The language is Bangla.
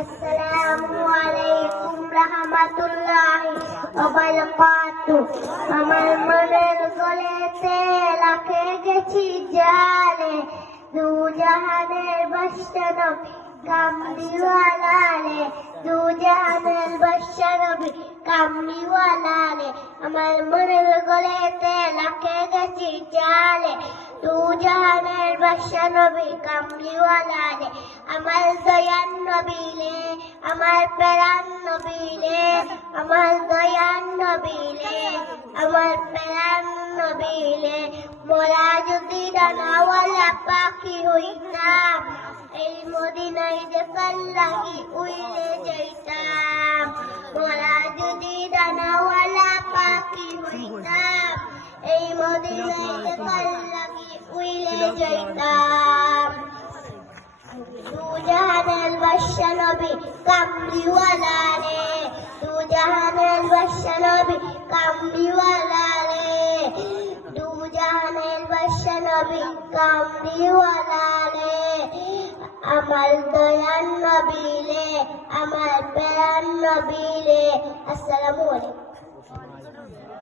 আসসালামু আলাইকুম রাহমাতুল্লাহি ওয়া বারাকাতুহু। আমার মনের গলেতে রাখে গেছি জালে, দু জাহানের বাদশা নবী কামলিওয়ালা রে, দু জাহানের বাদশা নবী কামলিওয়ালা রে। আমার মনের গলেতে রাখে গেছি জালে, দু জাহানের বাদশা নবী কামলিওয়ালা রে। আমার দয়ার নবী রে, আমার প্রাণ নবী রে, আমার দয়ার নবী রে, আমার প্রাণ নবী রে। মোরা যদি ডানাওয়ালা পাখি হইতাম, এই মদিনায় দেখার লাগি উইলে যাইতাম। মোরা যদি ডানাওয়ালা পাখি হইতাম, এই মদিনায় দেখার লাগি উইলে যাইতাম। দু জাহানের বাদশা নবী কামলিওয়ালা রে, দু জাহানের বাদশা নবী কামলিওয়ালা রে, দু জাহানের বাদশা নবী কামলিওয়ালা রে। আমার দয়ার নবী রে, আমার প্রাণ নবী রে। আসসালামু আলাইকুম।